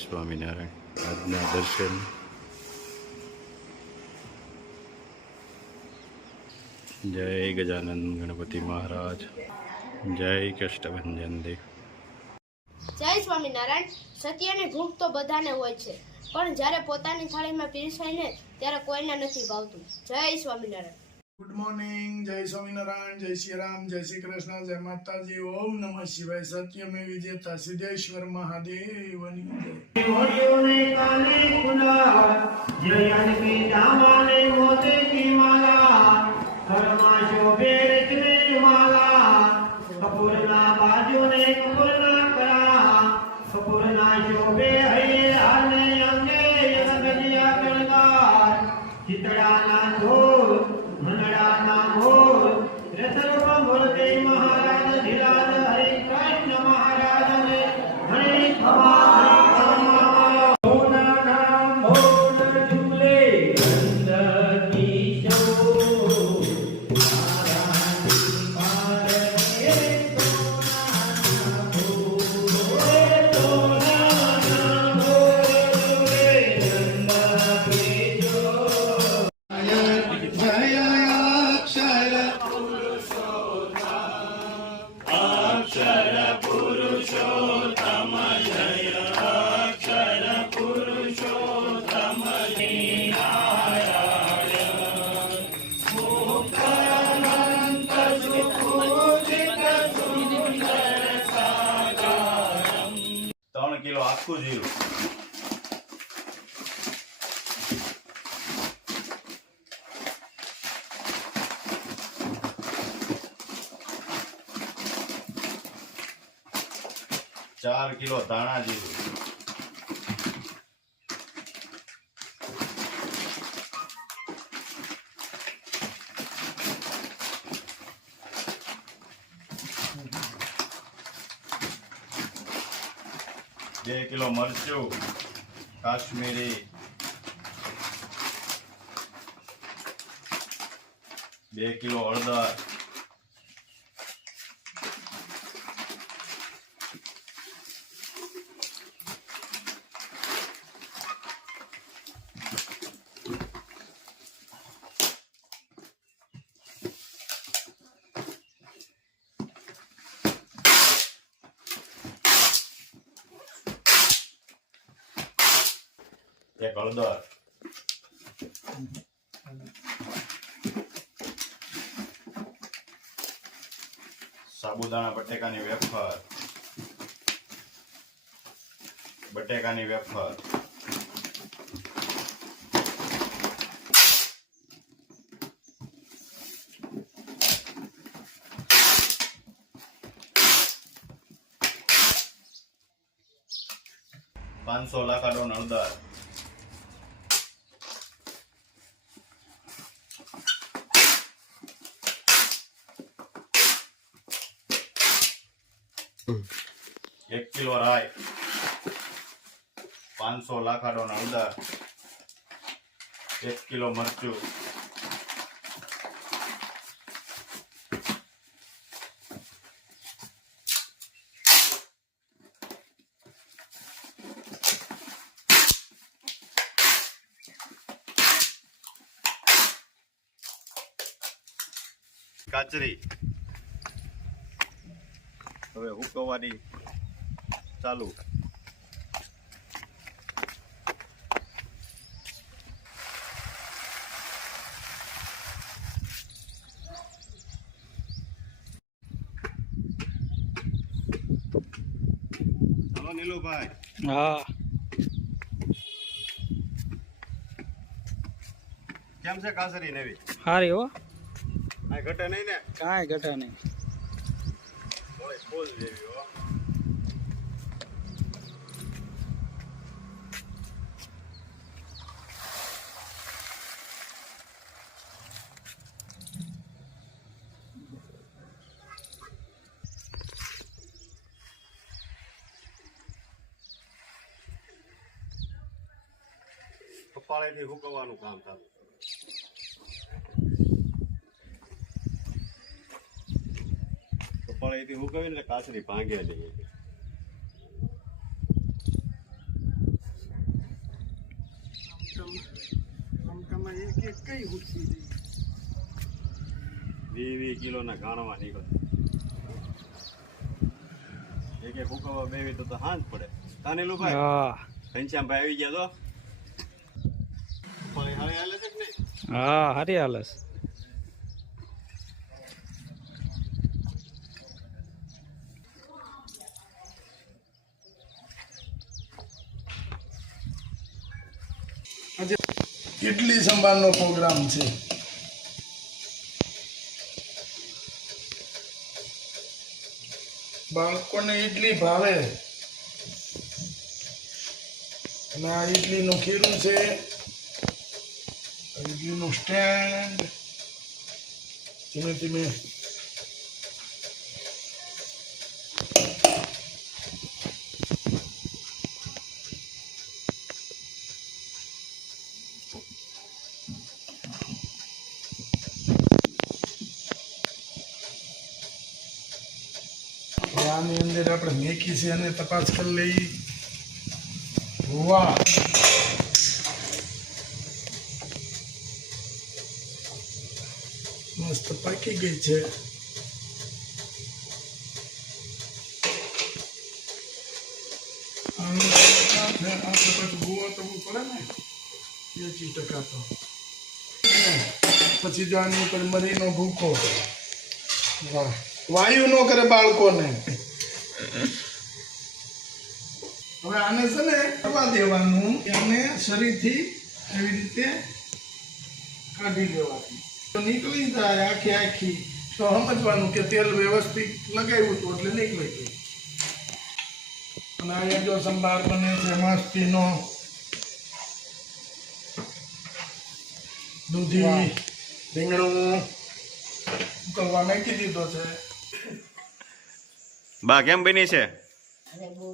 સ્વામિનારાયણ. આજના દર્શન જય ગજાનંદ ગણપતિ મહારાજ, જય કષ્ટભંજન દેવ. જય સ્વામિનારાયણ. સત્યની ભૂખ તો બધાને હોય છે, પણ જ્યારે પોતાની થાળીમાં પીરસાય ને ત્યારે કોઈને નથી ભાવતું. જય સ્વામિનારાયણ. Good morning. જય સ્વામિનારાયણ. જય શ્રી રામ. જય શ્રી કૃષ્ણ. જય માતાજી. ઓમ નમઃ શિવાય. સત્યમે વિજેતા સિદ્ધેશ્વર મહાદેવની કિલો આખું જીરું, ચાર કિલો ધાણા જીરું, 2 કિલો મરચું કાશ્મીરી, 2 કિલો હળદર, 1 હળદર, સાબુદાણા બટેકાની વેફર, 500 લાખાડોન હળદર, 1 કિલો રાઈ, 500 લાખાડોન હળદર, 1 કિલો મરચું, કાચરી. હવે હુકવવાની ચાલુ. હલો નીલુભાઈ. હા, કેમ છે કાચરી નવી? સારી હો, આ ઘટે નહીં ને? કાંઈ ઘટે નહીં. થોડી ફૂલ જેવી હો. કપાળેથી હુકવવાનું કામ ચાલુ. કપાળેથી હુકવીને કાચરી ભાંગે નહીં. એમાં એક એક કઈ ઉઠી રહી 20 કિલોના ગાણવા નીકળે. એક એક હુકવા બેવી તો હાંજ પડે. તાનેલુભાઈ હા ઘનશ્યામભાઈ આવી ગયા તો પપ્પાએ હારે હાલે છે કે નહીં? હા હારી હાલે છે. આજે ઇડલી સંભારનો પ્રોગ્રામ છે. બાળકોને ઇડલી ભાવે અને આ ઇડલીનું ખીરું છે, ઇડલીનું સ્ટેન્ડ. ધીમે ધીમે આની અંદર આપણે મેકી છે અને તપાસ કરી લઈ. વાહ, મસ્ત પાકી ગઈ છે. આપણે પછી ગોવા તો પડે ને 80% તો. પછી જો આની ઉપર મરીનો ભૂકો. વાહ, વાયુ નો કરે બાળકોને. હવે આને છે ને કરવા દેવાનું, આને શરીરથી એવી રીતે કાઢી દેવાનું. તો નીકળી જાય આખી આખી તો સમજવાનું કે તેલ વ્યવસ્થિત લગાવ્યું હતું એટલે નીકળી ગયું. અને અહીંયા જો સંભાર બને છે મસ્તીનો. દૂધી રીંગણું ઉકળવા નાખી દીધો છે. બા કેમ બની છે? અરે બહુ